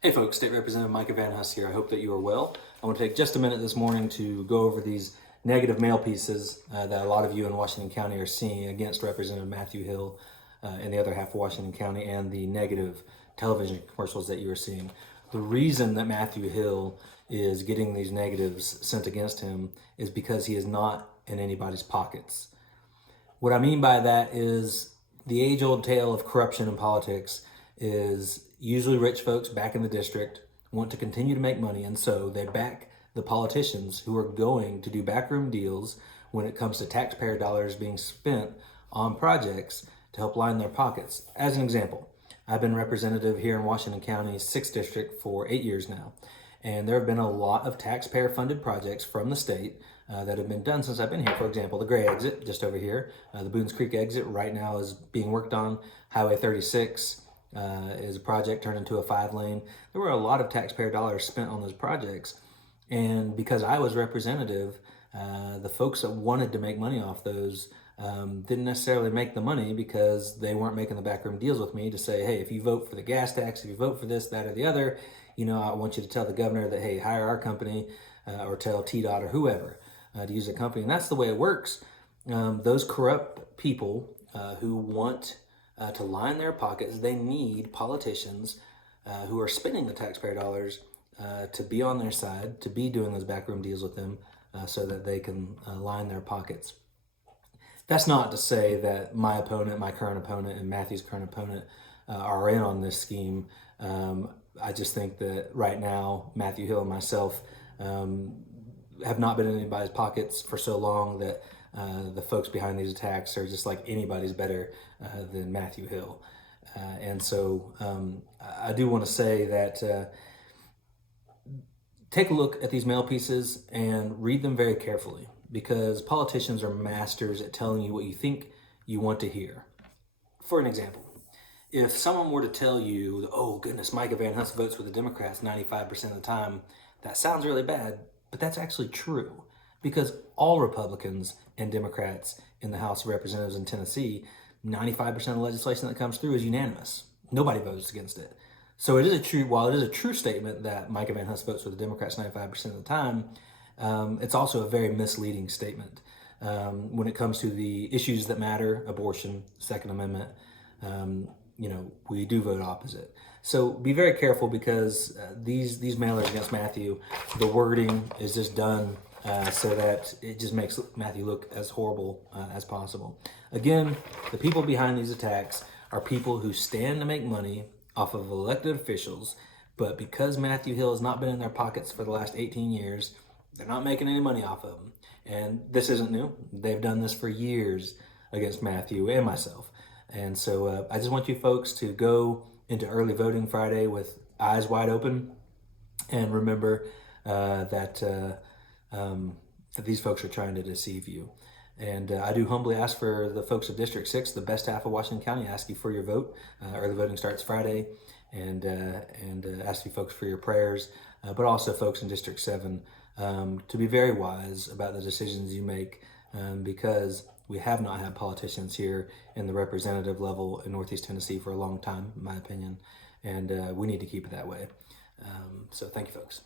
Hey folks, State Representative Micah Van Huss here. I hope that you are well. I want to take just a minute this morning to go over these negative mail pieces that a lot of you in Washington County are seeing against Representative Matthew Hill in the other half of Washington County, and the negative television commercials that you are seeing. The reason that Matthew Hill is getting these negatives sent against him is because he is not in anybody's pockets. What I mean by that is the age-old tale of corruption in politics is usually rich folks back in the district want to continue to make money, and so they back the politicians who are going to do backroom deals when it comes to taxpayer dollars being spent on projects to help line their pockets. As an example, I've been representative here in Washington County, 6th District, for 8 years now. And there have been a lot of taxpayer-funded projects from the state that have been done since I've been here. For example, the Gray exit, just over here. The Boones Creek exit right now is being worked on. Highway 36 is a project turned into a 5-lane. There were a lot of taxpayer dollars spent on those projects. And because I was representative, the folks that wanted to make money off those didn't necessarily make the money because they weren't making the backroom deals with me to say, hey, if you vote for the gas tax, if you vote for this, that, or the other, I want you to tell the governor that, hey, hire our company, or tell TDOT or whoever to use the company. And that's the way it works. Those corrupt people who want to line their pockets, they need politicians who are spending the taxpayer dollars to be on their side, to be doing those backroom deals with them so that they can line their pockets. That's not to say that my opponent, my current opponent, and Matthew's current opponent are in on this scheme. I just think that right now, Matthew Hill and myself have not been in anybody's pockets for so long that the folks behind these attacks are just like anybody's better than Matthew Hill. And so I do want to say that take a look at these mail pieces and read them very carefully, because politicians are masters at telling you what you think you want to hear. For an example, if someone were to tell you, oh goodness, Micah Van Huss votes with the Democrats 95% of the time, that sounds really bad, but that's actually true, because all Republicans and Democrats in the House of Representatives in Tennessee, 95% of the legislation that comes through is unanimous. Nobody votes against it. So it is a true, while it is a true statement that Micah Van Huss votes with the Democrats 95% of the time, it's also a very misleading statement when it comes to the issues that matter: abortion, Second Amendment. We do vote opposite. So be very careful, because these mailers against Matthew, the wording is just done so that it just makes Matthew look as horrible as possible. Again, the people behind these attacks are people who stand to make money off of elected officials, but because Matthew Hill has not been in their pockets for the last 18 years, they're not making any money off of them. And this isn't new. They've done this for years against Matthew and myself. And so I just want you folks to go into early voting Friday with eyes wide open, and remember that these folks are trying to deceive you. And I do humbly ask for the folks of District 6, the best half of Washington County, ask you for your vote. Early voting starts Friday, and ask you folks for your prayers, but also folks in District 7 to be very wise about the decisions you make, because we have not had politicians here in the representative level in Northeast Tennessee for a long time, in my opinion, and we need to keep it that way. So thank you, folks.